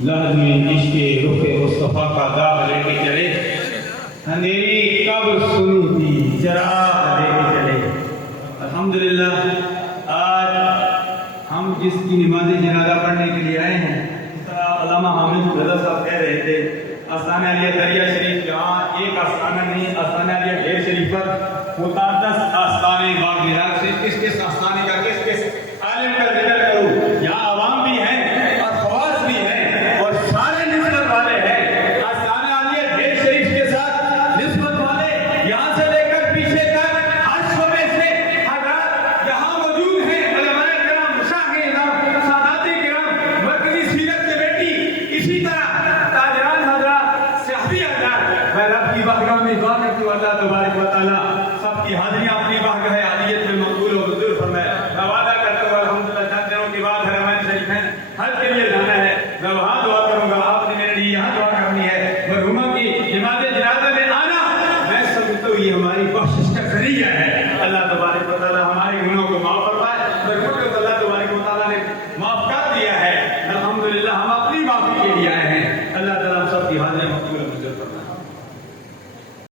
लाज़मी इश्क़ रुख़ मुस्तफ़ा का दाग लेके चले, अंधेरी कब्र सुनी थी चराग लेके चले। अल्हम्दुलिल्लाह, आज हम जिसकी नमाज़ जनाज़ा पढ़ने के लिए आए हैं, अल्लामा हामिद रज़ा साहब कह रहे थे, आस्ताना अलिया दरिया शरीफ यहाँ एक आस्ताना नहीं, आस्ताना अलिया ढेर शरीफ पर मुतअद्दिद आस्ताने बाग मिराज से किस किस आस्ताने का किस किस आलिम का जिक्र करूँ। यहाँ अवाम भी हैं और ख़वास भी हैं और सारे निस्बत वाले हैं। आस्ताना अलिया ढेर शरीफ के साथ निस्बत वाले यहाँ से लेकर पीछे तक हर शोबे से हज़रात यहाँ मौजूद हैं। उलमाए किराम, मशाइख़ किराम, सादाते किराम, मरकज़ी सीरत के बेटी, इसी तरह ताजरान हज़रात, सहाबी हज़रात। मैं रब की बारगाह में दुआ करती हूँ, अल्लाह तबारक व तआला सबकी हाज़िरियाँ अपनी बारगाह आलियत में मक़बूल और मंज़ूर फरमाए। मैं वादा करता हूँ अल्हम्दुलिल्लाह, 10 दिनों के बाद हरमैन शरीफैन हज के लिए जाना है। मैं वहाँ